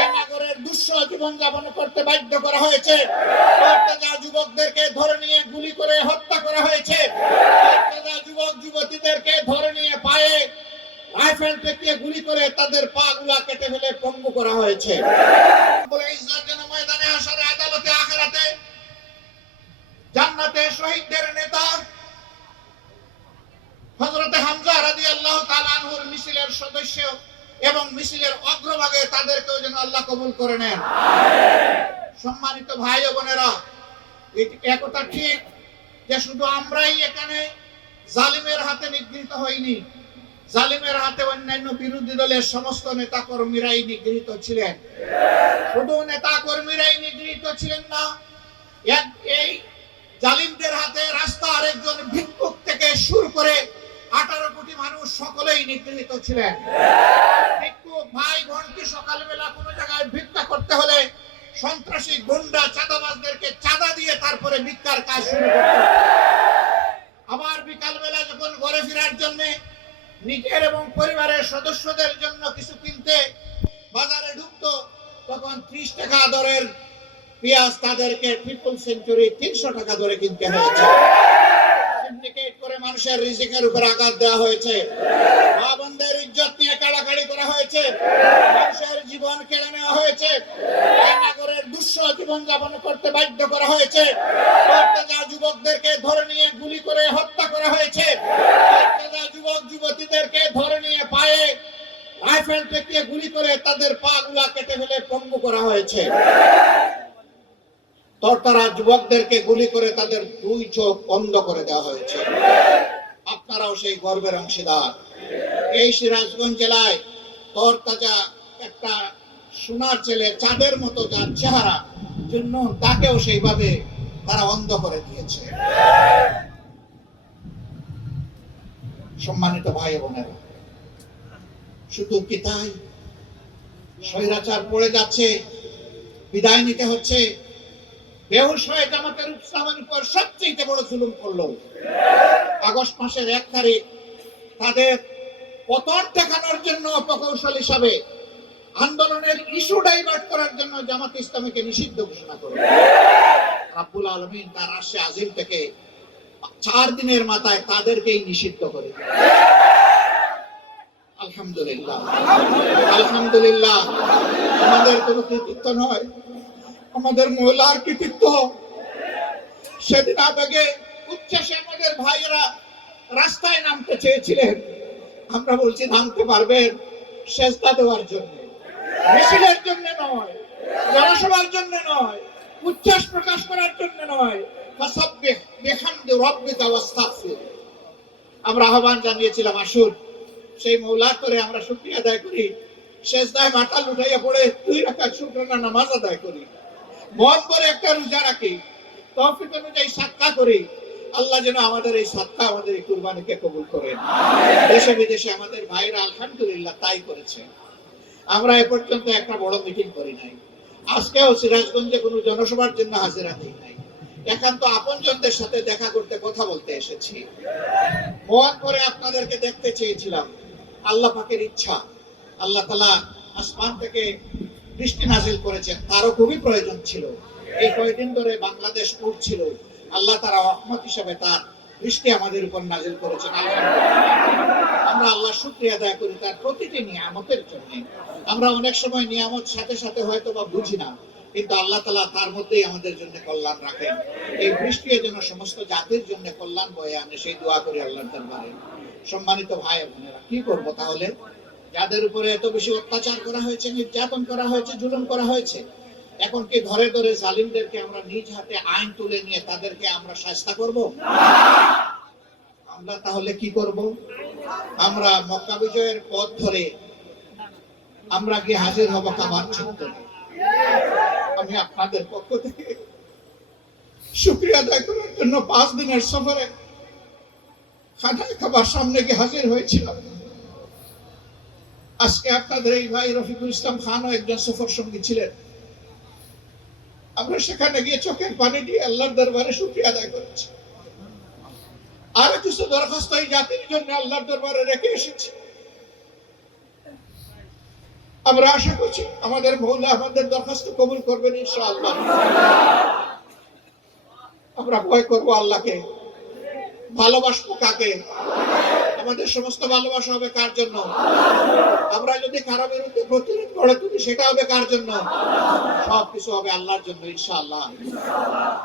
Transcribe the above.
এই নগরের দুঃসহ জীবনযাপন করতে বাধ্য করা হয়েছে। যুবকদেরকে ধরে নিয়ে গুলি করে হত্যা করা হয়েছে। যুবক, যুবতীদেরকে ধরে নিয়ে পায়ে রাইফেল টেকিয়ে গুলি করে তাদের পা গুলা কেটে ফেলে পঙ্গু করা হয়েছে। ময়দানে আসার আদালতে, আখেরাতে জান্নাতে শহীদদের নেতা হযরতে হামজা রাদিয়াল্লাহু তাআলা আনহুর মিছিলের সদস্য এবং মিছিলের অগ্রভাগে তাদেরকেও যেন আল্লাহ কবুল করে নেন। সম্মানিত ভাই ও বোনেরা একথা ঠিক যে শুধু আমরাই এখানে জালিমের হাতে নিগৃহীত হইনি, জালিমের হাতে অন্যান্য বিরোধী দলের সমস্ত নেতা কর্মীরাই নিগৃহীত ছিলেন। শুধু নেতা কর্মীরাই নিগৃহীত ছিলেন না এই জালিমদের হাতে রাস্তা আরেকজন ভিক্ষুক থেকে শুরু করে আঠারো কোটি মানুষ সকলেই নিগৃহীত ছিলেন। সকালবেলা কোনো জায়গায় ভিক্ষা করতে হলে সন্ত্রাসী গুন্ডা চাঁদাবাজদেরকে চাঁদা দিয়ে তারপরে ভিক্ষার কাজ শুরু করতে আবার বিকালবেলা যখন ঘরে ফেরার জন্য নিজের এবং পরিবারের সদস্যদের জন্য কিছু কিনতে বাজারে ঢুকতো, তখন ত্রিশ টাকা দরের পেঁয়াজ তাদেরকে ট্রিপল সেঞ্চুরি তিনশো টাকা ধরে কিনতে হয়েছে। করে মানুষের রিজিকের উপর আঘাত দেওয়া হয়েছে। মা বোনদের ইজ্জত নিয়ে কাড়াকাড়ি করা হয়েছে। মানুষের জীবন কেড়ে নেওয়া হয়েছে। নগরের দুঃসহ জীবন যাপন করতে বাধ্য করা হয়েছে। যুবকদেরকে ধরে নিয়ে গুলি করে হত্যা করা হয়েছে। যুবক যুবতীদেরকে ধরে নিয়ে পায়ে রাইফেল টেকিয়ে গুলি করে তাদের পা গুলা কেটে ফেলে পঙ্গু করা হয়েছে। তরতারা যুবকদেরকে গুলি করে তাদের দুই চোখ বন্ধ করে দেওয়া হয়েছে। আপনারাও সেই গর্বের অংশীদার। এই সিরাজগঞ্জ জেলায় তরতাজা একটা সোনার ছেলে চাঁদের মতো যার চেহারা, জন্য তাকেও সেইভাবে তারা অন্ধ করে দিয়েছে। সম্মানিত ভাই বোনেরা, শুধু কি তাই? স্বৈরাচার পড়ে যাচ্ছে, বিদায় নিতে হচ্ছে। বেহুশ হয়ে জামাতের ইসলামের উপর সবচেয়ে বড় জুলুম করল। আগস্ট মাসের এক তারিখ, তাদের পতন দেখানোর জন্য অপকৌশল হিসাবে আন্দোলনের ইস্যু ডাইভার্ট করার জন্য জামাত ইসলামীকে নিষিদ্ধ ঘোষণা করে রাব্বুল আলমিন তার আসে আজিম থেকে চার দিনের মাথায় তাদেরকেই নিষিদ্ধ করে আলহামদুলিল্লাহ। আলহামদুলিল্লাহ। আমাদের কৃতিত্ব নয়। আমাদের মহিলার কৃতিত্ব। সেদিন আবেগে উচ্ছ্বাসে আমাদের ভাইয়েরা রাস্তায় নামতে চেয়েছিলেন। আমরা বলছি, নামতে পারবেন সেজদা দেওয়ার জন্য। মিছিলের জন্য নয়, জনসভার জন্য নয়, উচ্ছ্বাস প্রকাশ করার জন্য নয়। আমরা আহ্বান জানিয়েছিলাম, আসুন, সেই মৌলার করে আমরা শুকরিয়া আদায় করি। শেষদায় মাথা লুটাইয়া পড়ে দুই রাখা শুক্রানা নামাজ আদায় করি। মন করে একটা রোজা রাখি। তৌফিক অনুযায়ী সাক্ষা করি। আল্লাহ যেন আমাদের এই সাক্ষা আমাদের এই কুরবানিকে কবুল করেন। দেশে বিদেশে আমাদের ভাইরা আলহামদুলিল্লাহ তাই করেছে আমরা এ পর্যন্ত একটা বড় মিটিং করি নাই। আজকেও সিরাজগঞ্জে কোনো জনসভার জন্য হাজিরা দিই নাই। একান্ত আপনজনদের সাথে দেখা করতে কথা বলতে এসেছি। মন করে আপনাদেরকে দেখতে চেয়েছিলাম। আল্লাহ পাকের ইচ্ছা। আল্লাহ তালা আসমান থেকে বৃষ্টি নাজিল করেছেন। তারও খুবই প্রয়োজন ছিল। এই কয়েকদিন ধরে বাংলাদেশ উঠছিল আল্লাহ তারা রহমত হিসাবে তার বৃষ্টি আমাদের উপর নাজিল করেছেন আমরা আল্লাহ শুক্রিয়া আদায় করি তার প্রতিটি নিয়ামতের জন্য। আমরা অনেক সময় নিয়ামত সাথে সাথে হয়তো বা বুঝি না, কিন্তু আল্লাহ তালা তার মধ্যেই আমাদের জন্য কল্যাণ রাখেন। এই বৃষ্টি যেন সমস্ত জাতির জন্য কল্যাণ বয়ে আনে, সেই দোয়া করি আল্লাহর দরবারে। সম্মানিত ভাই বোনেরা, কি করব তাহলে? যাদের উপরে এত বেশি অত্যাচার করা হয়েছে, নির্যাতন করা হয়েছে, জুলুম করা হয়েছে এখন কি ধরে ধরে জালিমদেরকে আমরা নিজ হাতে আইন তুলে নিয়ে তাদেরকে আমরা শাস্তা করব? আমরা তাহলে কি করব? আমরা মক্কা বিজয়ের পথ ধরে আমরা কি হাজির হব কাবার চত্বরে? আমি আপনাদের পক্ষ থেকে শুক্রিয়া করার জন্য পাঁচ দিনের সফরে খানায় খাবার সামনে গিয়ে হাজির হয়েছিলাম। আজকে আপনাদের এই ভাই রফিকুল ইসলাম খানও একজন সফর সঙ্গী ছিলেন। আমরা সেখানে গিয়ে চোখের পানি দিয়ে আল্লাহর দরবারে শুক্রিয়া আদায় করেছি। আর কিছু দরখাস্ত এই জাতির জন্য আল্লাহর দরবারে রেখে এসেছি। আমরা আশা করছি আমাদের মৌলা আমাদের দরখাস্ত কবুল করবেন আমরা ভয় করব আল্লাহকে। ভালোবাসবো কাকে? আমাদের সমস্ত ভালোবাসা হবে কার জন্য? আমরা যদি কারও বিরুদ্ধে প্রতিরোধ করে তুলি, সেটা হবে কার জন্য? সবকিছু হবে আল্লাহর জন্য, ইনশাআল্লাহ।